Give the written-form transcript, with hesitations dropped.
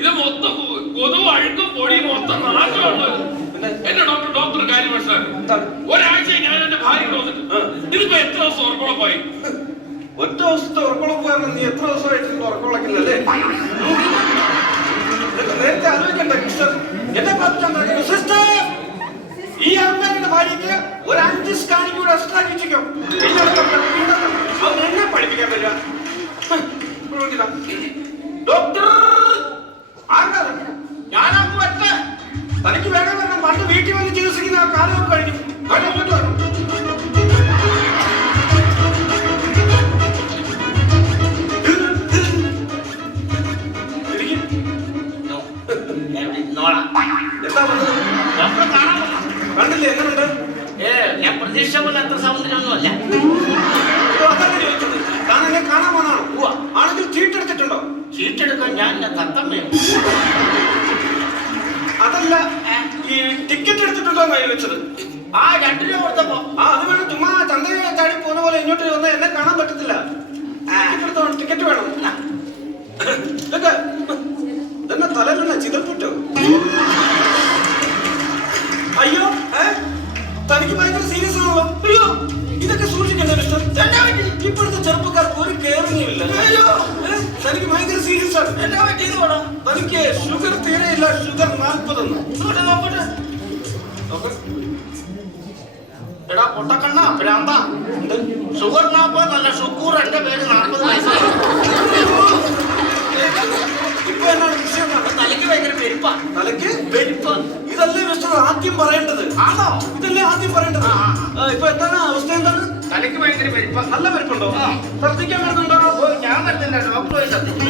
ഇത് മൊത്തം കൊതുവും അഴുക്കും പൊടിയും മൊത്തം നാശമുള്ളത്. എന്റെ ഡോക്ടർ കാര്യം മനസ്സിലാക്കി. ഒരാഴ്ച ഞാൻ എന്റെ ഭാര്യ വന്നിട്ട് ഇതിപ്പോ എത്ര ദിവസം ഉറക്കുളപ്പായി? ഒറ്റ ദിവസത്തെ ഉറക്കുളപ്പായിരുന്നു. നീ എത്ര ദിവസമായിട്ട് ഉറക്കുളക്കില്ലല്ലേ? നേരത്തെ ആലോചിക്കണ്ട സിസ്റ്റർ. എന്നെ പറഞ്ഞിട്ടുണ്ടായിരുന്നു സിസ്റ്റർ, ഈ അമ്മയുടെ ഭാര്യയ്ക്ക് ഒരു 5 സ്കാനിംഗ് കൂടെ എക്സ്ട്രാ കിട്ടിക്കും. അവൻ എന്നെ പഠിപ്പിക്കാൻ പറ്റുക. ഡോക്ടർ ഞാനങ്ങ് പറ്റ തനിക്ക് വേഗം വരണം. പണ്ട് വീട്ടിൽ വന്ന് ചികിത്സിക്കുന്ന കാലമൊക്കെ കഴിഞ്ഞു. അവനെ അങ്ങോട്ട് വരണം. കണ്ടില്ലേ എങ്ങനെയുണ്ട്? ഞാൻ പ്രതീക്ഷ പോലെ അത്ര സൗന്ദര്യമൊന്നുമല്ല. അതല്ലേ ചോദിച്ചത്. താനെന്നെ കാണാൻ വന്നാണോ? ആണെങ്കിൽ ചീട്ടെടുത്തിട്ടുണ്ടോ? ചീട്ടെടുക്കാൻ ഞാൻ തത്തമ്മയോ? അതല്ല, ഈ ടിക്കറ്റ് എടുത്തിട്ടുണ്ടോ എന്നാ ചോദിച്ചത്. 2 രൂപ കൊടുത്തപ്പോ അത് വേണം. ചുമ്മാ ചന്തയെ ചാടി പോകുന്ന പോലെ ഇങ്ങോട്ട് വന്നാൽ എന്നെ കാണാൻ പറ്റത്തില്ല. ടിക്കറ്റ് വേണം. ഇതൊക്കെ ഇതെന്നെ തലയിലെന്ന ചിതപ്പിട്ടോ? അയ്യോ, തനിക്ക് ഭയങ്കര സീരിയസ് ആണല്ലോ. അയ്യോ, ഇതൊക്കെ സൂക്ഷിക്കണ്ടേ മിസ്റ്റർ? ഇപ്പോഴത്തെ ചെറുപ്പക്കാർക്ക് ഒരു കെയറിംഗുമില്ല. അയ്യോ, തനിക്ക് ഭയങ്കര സീരിയസ് ആണ്. എന്താ പറ്റിയത് വേണം? തനിക്ക് ഷുഗർ തീരെയില്ല. ഷുഗർ 40. എടാ പൊട്ടക്കണ്ണ ഭ്രാന്ത, ഷുഗർ 40 നല്ല ഷുക്കൂർ. എന്റെ പേര് 40 വയസ്സായി. ഇപ്പൊ എന്നാണ് വിഷയം? തലയ്ക്ക് ഭയങ്കര പെരുപ്പാ. തലയ്ക്ക് പെരുപ്പ്? ഇതല്ലേ മിസ്റ്റർ ആദ്യം പറയേണ്ടത്? ആണോ? ഇതല്ലേ ആദ്യം പറയേണ്ടത്? ഇപ്പൊ എന്താണ് അവസ്ഥ? എന്താണ്? തലയ്ക്ക് ഭയങ്കര പെരുപ്പാ. നല്ല പെരുപ്പുണ്ടോ? ഛർദ്ദിക്കാൻ വരുന്നുണ്ടോ? ഞാൻ വരുന്നില്ല, ഡോക്ടർ പോയി ഛർദ്ദിച്ചു.